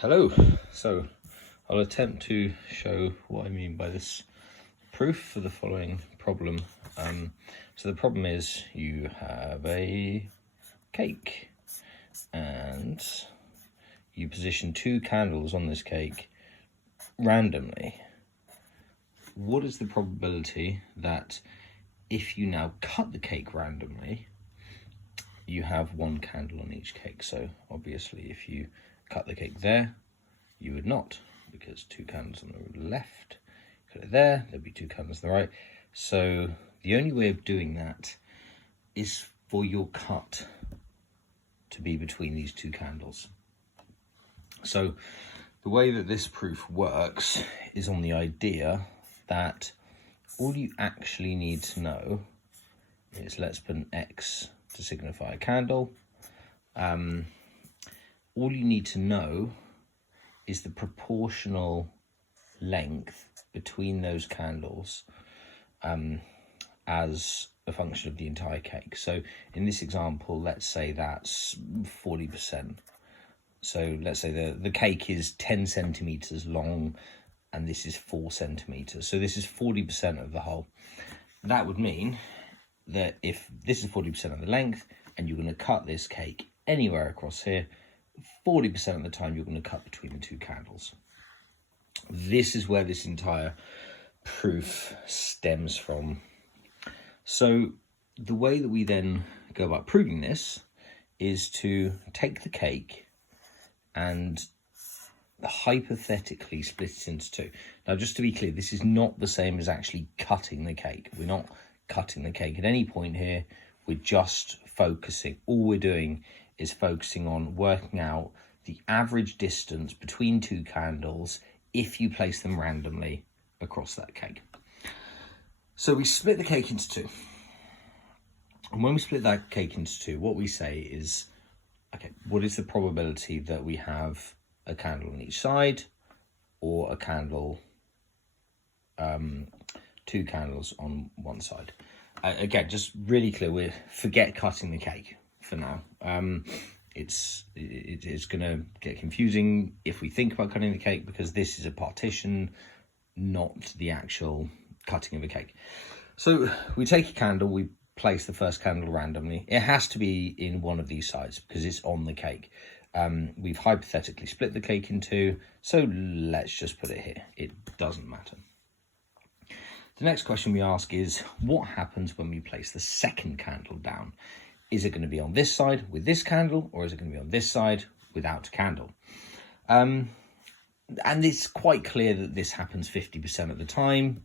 Hello. So I'll attempt to show what I mean by this proof for the following problem. So the problem is you have a cake and you position two candles on this cake randomly. What is the probability that if you now cut the cake randomly, you have one candle on each cake? So obviously if you cut the cake there, you would not, because two candles on the left. Cut it there, there'd be two candles on the right. So the only way of doing that is for your cut to be between these two candles. So the way that this proof works is on the idea that all you actually need to know is, let's put an X to signify a candle. All you need to know is the proportional length between those candles as a function of the entire cake. So in this example, let's say that's 40%. So let's say the cake is 10 centimeters long and this is 4 centimeters. So this is 40% of the whole. That would mean that if this is 40% of the length and you're going to cut this cake anywhere across here, 40% of the time you're going to cut between the two candles. This is where this entire proof stems from. So the way that we then go about proving this is to take the cake and hypothetically split it into two. Now, just to be clear, this is not the same as actually cutting the cake. We're not cutting the cake at any point here. We're just focusing. All we're doing is focusing on working out the average distance between two candles if you place them randomly across that cake. So we split the cake into two. And when we split that cake into two, what we say is, okay, what is the probability that we have a candle on each side, or a candle, two candles on one side? Again, just really clear, we forget cutting the cake for now. It's going to get confusing if we think about cutting the cake, because this is a partition, not the actual cutting of a cake. So we take a candle, we place the first candle randomly. It has to be in one of these sides because it's on the cake. We've hypothetically split the cake in two, so let's just put it here. It doesn't matter. The next question we ask is, what happens when we place the second candle down? Is it going to be on this side with this candle, or is it going to be on this side without a candle? And it's quite clear that this happens 50% of the time.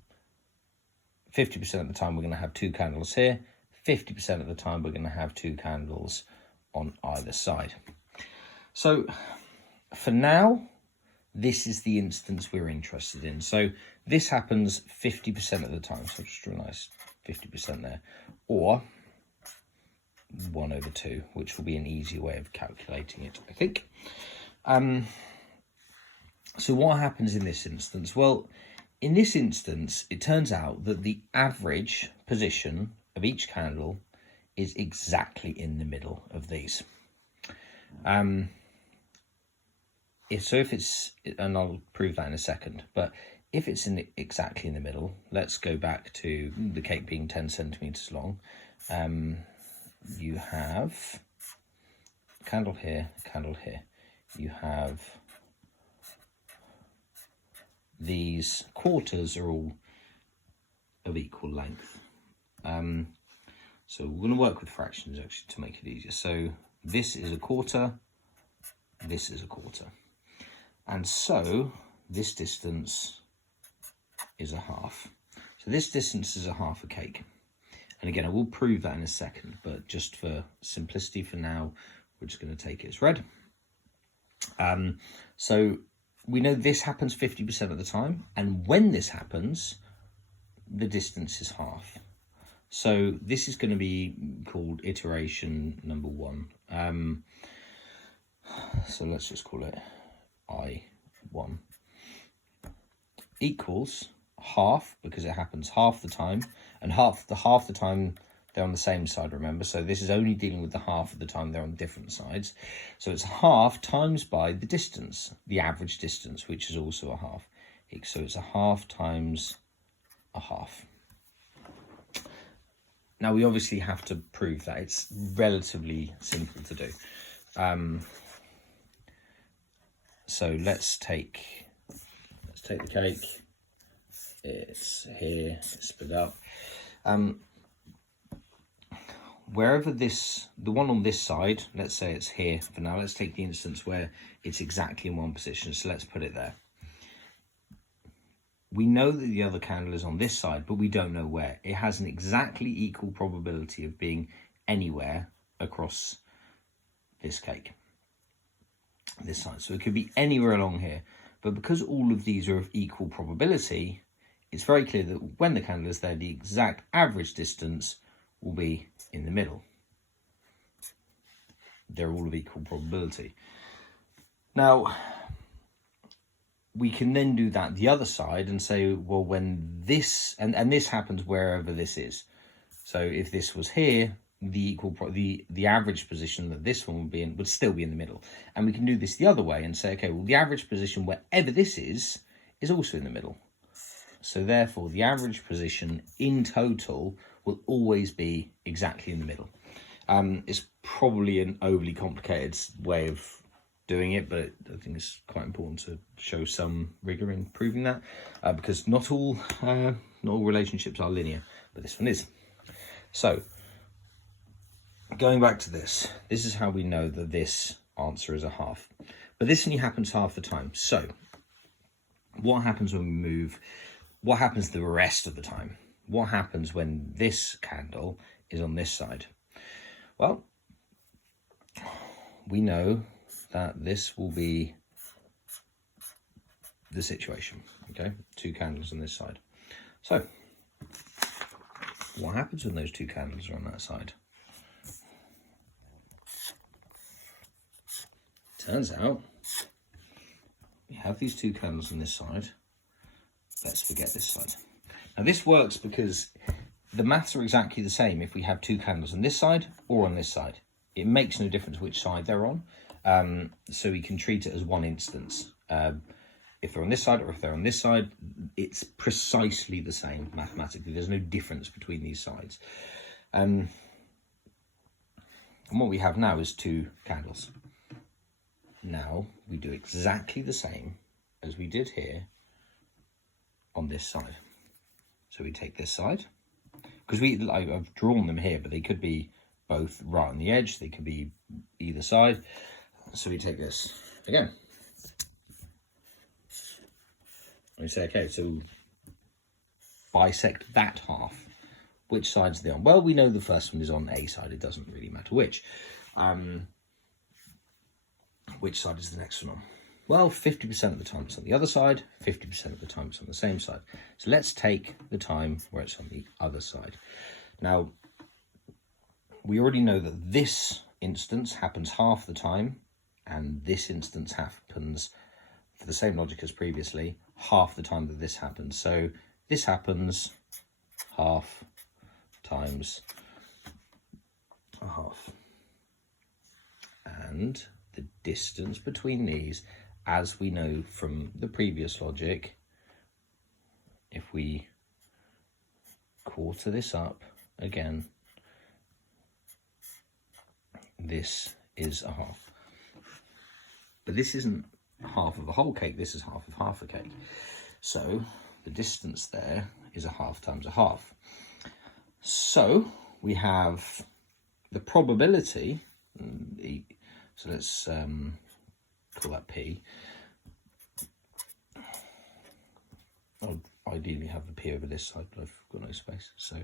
50% of the time we're going to have two candles here. 50% of the time we're going to have two candles on either side. So for now, this is the instance we're interested in. So this happens 50% of the time. So just a nice 50% there. Or 1/2, which will be an easy way of calculating it, I think. So what happens in this instance? Well, in this instance, it turns out that the average position of each candle is exactly in the middle of these. If it's, and I'll prove that in a second, but if it's exactly in the middle, let's go back to the cake being 10 centimeters long. You have candle here, candle here. You have these quarters are all of equal length. So we're going to work with fractions actually to make it easier. So this is a quarter, this is a quarter. And so this distance is a half. So this distance is a half a cake. And again, I will prove that in a second, but just for simplicity for now, we're just going to take it as read. So we know this happens 50% of the time. And when this happens, the distance is half. So this is going to be called iteration number 1. So let's just call it I1 equals half, because it happens half the time, and half the time they're on the same side, remember? So this is only dealing with the half of the time they're on different sides. So it's half times by the distance, the average distance, which is also a half. So it's a half times a half. Now we obviously have to prove that. It's relatively simple to do. So let's take the cake. It's here, it's split up. Wherever the one on this side, let's say it's here for now. Let's take the instance where it's exactly in one position. So let's put it there. We know that the other candle is on this side, but we don't know where. It has an exactly equal probability of being anywhere across this cake, this side. So it could be anywhere along here. But because all of these are of equal probability, it's very clear that when the candle is there, the exact average distance will be in the middle. They're all of equal probability. Now, we can then do that the other side and say, well, when this, and this happens wherever this is. So if this was here, the average position that this one would be in would still be in the middle. And we can do this the other way and say, okay, well, the average position wherever this is also in the middle. So therefore, the average position in total will always be exactly in the middle. It's probably an overly complicated way of doing it, but I think it's quite important to show some rigor in proving that, because not all relationships are linear, but this one is. So going back to this is how we know that this answer is a half. But this only happens half the time. So what happens when we move? What happens the rest of the time? What happens when this candle is on this side? Well, we know that this will be the situation, okay? Two candles on this side. So what happens when those two candles are on that side? Turns out we have these two candles on this side. Let's forget this side. Now this works because the maths are exactly the same if we have two candles on this side or on this side. It makes no difference which side they're on. So we can treat it as one instance. If they're on this side or if they're on this side, it's precisely the same mathematically. There's no difference between these sides. And what we have now is two candles. Now we do exactly the same as we did here on this side. So we take this side, because I've drawn them here, but they could be both right on the edge, they could be either side. So we take this again. And we say, okay, so bisect that half. Which side's they on? Well, we know the first one is on A side, it doesn't really matter which. Which side is the next one on? Well, 50% of the time it's on the other side, 50% of the time it's on the same side. So let's take the time where it's on the other side. Now, we already know that this instance happens half the time, and this instance happens, for the same logic as previously, half the time that this happens. So this happens half times a half. And the distance between these, as we know from the previous logic, if we quarter this up again, this is a half. But this isn't half of a whole cake, this is half a cake. So the distance there is a half times a half. So we have the probability, so let's call that P. I'll ideally have the P over this side, but I've got no space. So,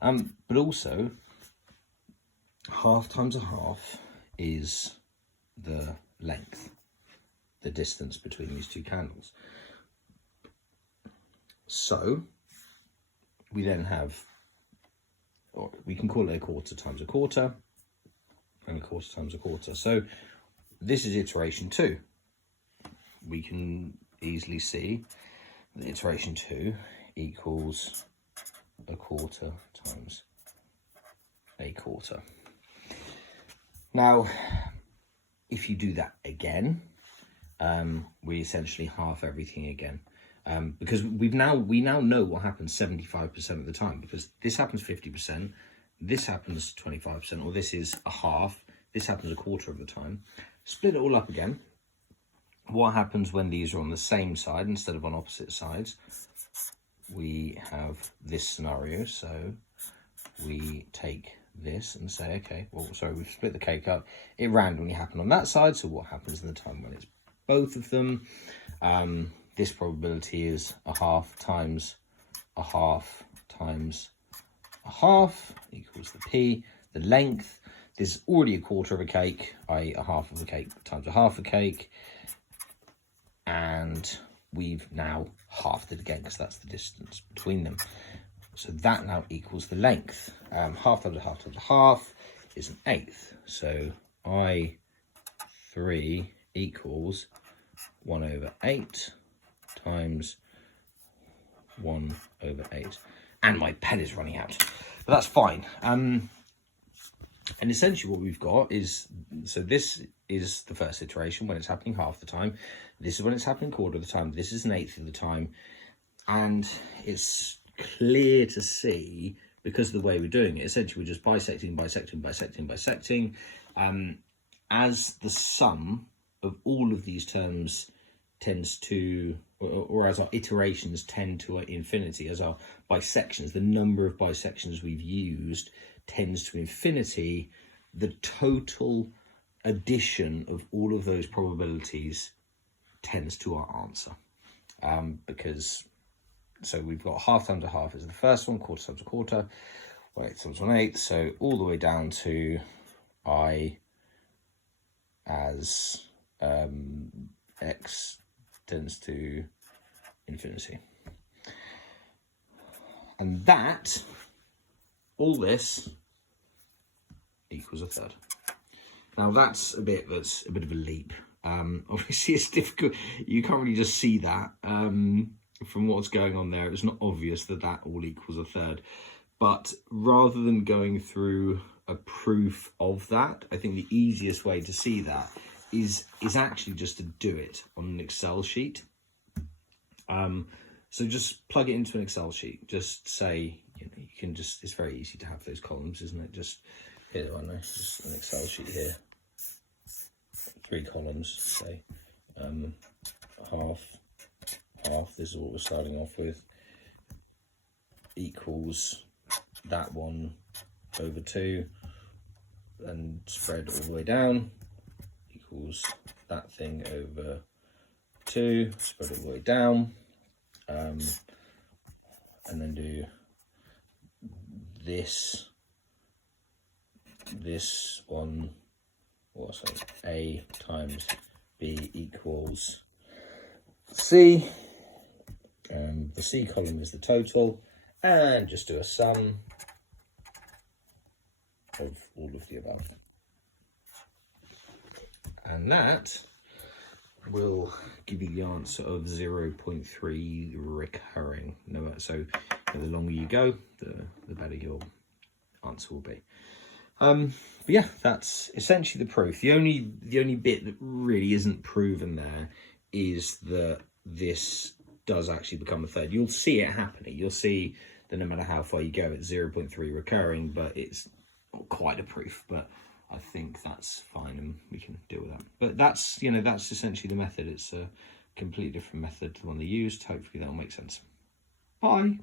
but also half times a half is the length, the distance between these two candles. So we then have, or we can call it a quarter times a quarter, and a quarter times a quarter. So this is iteration 2. We can easily see that iteration 2 equals a quarter times a quarter. Now, if you do that again, we essentially half everything again. Because we now know what happens 75% of the time, because this happens 50%, this happens 25%, or this is a half, this happens a quarter of the time. Split it all up again. What happens when these are on the same side instead of on opposite sides? We have this scenario, so we take this and say, okay, well, sorry, we've split the cake up. It randomly happened on that side, so what happens in the time when it's both of them? This probability is a half times a half times a half equals the p. The length, this is already a quarter of a cake, i.e. a half of a cake times a half a cake. And we've now halved it again because that's the distance between them. So that now equals the length. Half times a half times a half is an eighth. So I3 equals 1 over 8 times 1 over 8. And my pen is running out, but that's fine. And essentially what we've got is, so this is the first iteration when it's happening half the time. This is when it's happening quarter of the time. This is an eighth of the time. And it's clear to see, because of the way we're doing it, essentially we're just bisecting, bisecting, bisecting, bisecting. As the sum of all of these terms tends to, or as our iterations tend to infinity, as our bisections, the number of bisections we've used tends to infinity, the total addition of all of those probabilities tends to our answer. Because, so we've got half times a half is the first one, quarter times a quarter, 1/8 times 1/8, so all the way down to I as x tends to infinity. And that, all this, equals a third. Now that's a bit of a leap. Obviously it's difficult, you can't really just see that from what's going on there. It's not obvious that that all equals a third. But rather than going through a proof of that, I think the easiest way to see that is actually just to do it on an Excel sheet. So just plug it into an Excel sheet. Just say, you know, you can just, it's very easy to have those columns, isn't it? Just here, I know, just an Excel sheet here. 3 columns, say, half, this is what we're starting off with, equals that one over 2, and spread all the way down, equals that thing over 2, spread all the way down, and then do this one, or sorry, A times B equals C, and the C column is the total, and just do a sum of all of the above. And that will give you the answer of 0.3 recurring. No, so the longer you go, the better your answer will be. But yeah, that's essentially the proof. The only bit that really isn't proven there is that this does actually become a third. You'll see it happening. You'll see that no matter how far you go, it's 0.3 recurring, but it's not quite a proof. But I think that's fine, and we can deal with that. But that's, you know, that's essentially the method. It's a completely different method to the one they used. Hopefully that'll make sense. Bye.